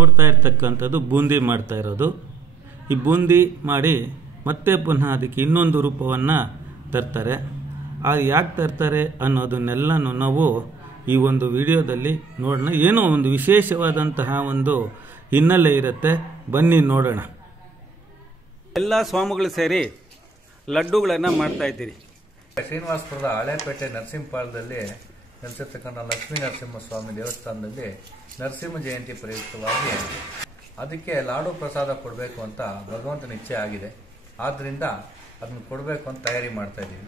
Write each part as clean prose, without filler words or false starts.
ನೋಡ್ತಾ ಇರ್ತಕ್ಕಂಥದ್ದು ಬೂಂದಿ ಮಾಡ್ತಾ ಇರೋದು. ಈ ಬೂಂದಿ ಮಾಡಿ ಮತ್ತೆ ಪುನಃ ಅದಕ್ಕೆ ಇನ್ನೊಂದು ರೂಪವನ್ನು ತರ್ತಾರೆ. ಅದು ಯಾಕೆ ತರ್ತಾರೆ ಅನ್ನೋದನ್ನೆಲ್ಲನೂ ನಾವು ಈ ಒಂದು ವಿಡಿಯೋದಲ್ಲಿ ನೋಡೋಣ. ಏನೋ ಒಂದು ವಿಶೇಷವಾದಂತಹ ಒಂದು ಹಿನ್ನೆಲೆ ಇರುತ್ತೆ, ಬನ್ನಿ ನೋಡೋಣ. ಎಲ್ಲ ಸ್ವಾಮಿಗಳು ಸೇರಿ ಲಡ್ಡುಗಳನ್ನು ಮಾಡ್ತಾ ಇದ್ದೀರಿ. ಶ್ರೀನಿವಾಸಪುರದ ಹಳೇಪೇಟೆ ನರಸಿಂಹಪಾಳ್ಯದಲ್ಲಿ ನೆಲೆಸಿರ್ತಕ್ಕಂಥ ಲಕ್ಷ್ಮೀ ನರಸಿಂಹಸ್ವಾಮಿ ದೇವಸ್ಥಾನದಲ್ಲಿ ನರಸಿಂಹ ಜಯಂತಿ ಪ್ರಯುಕ್ತವಾಗಿ ಅದಕ್ಕೆ ಲಾಡು ಪ್ರಸಾದ ಕೊಡಬೇಕು ಅಂತ ಭಗವಂತನ ಇಚ್ಛೆ ಆಗಿದೆ. ಆದ್ದರಿಂದ ಅದನ್ನು ಕೊಡಬೇಕು ಅಂತ ತಯಾರಿ ಮಾಡ್ತಾ ಇದ್ದೀವಿ.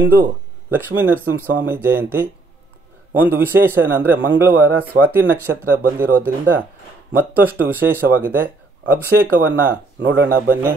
ಇಂದು ಲಕ್ಷ್ಮೀ ನರಸಿಂಹಸ್ವಾಮಿ ಜಯಂತಿ. ಒಂದು ವಿಶೇಷ ಏನಂದರೆ ಮಂಗಳವಾರ ಸ್ವಾತಿ ನಕ್ಷತ್ರ ಬಂದಿರೋದ್ರಿಂದ ಮತ್ತಷ್ಟು ವಿಶೇಷವಾಗಿದೆ. ಅಭಿಷೇಕವನ್ನು ನೋಡೋಣ ಬನ್ನಿ.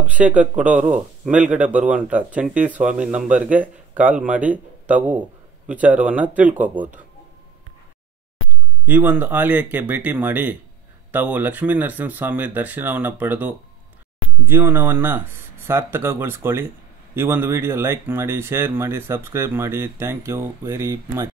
ಅಭಿಷೇಕ ಕೊಡೋರು ಮೇಲ್ಗಡೆ ಬರುವಂಥ ಚಂಟಿ ಸ್ವಾಮಿ ನಂಬರ್ಗೆ ಕಾಲ್ ಮಾಡಿ ತಾವು ವಿಚಾರವನ್ನು ತಿಳ್ಕೋಬಹುದು. ಈ ಒಂದು ಆಲಯಕ್ಕೆ ಭೇಟಿ ಮಾಡಿ ತಾವು ಲಕ್ಷ್ಮೀ ನರಸಿಂಹಸ್ವಾಮಿ ದರ್ಶನವನ್ನು ಪಡೆದು ಜೀವನವನ್ನು ಸಾರ್ಥಕಗೊಳಿಸ್ಕೊಳ್ಳಿ. ಈ ಒಂದು ವಿಡಿಯೋ ಲೈಕ್ ಮಾಡಿ, ಶೇರ್ ಮಾಡಿ, ಸಬ್ಸ್ಕ್ರೈಬ್ ಮಾಡಿ. Thank you very much.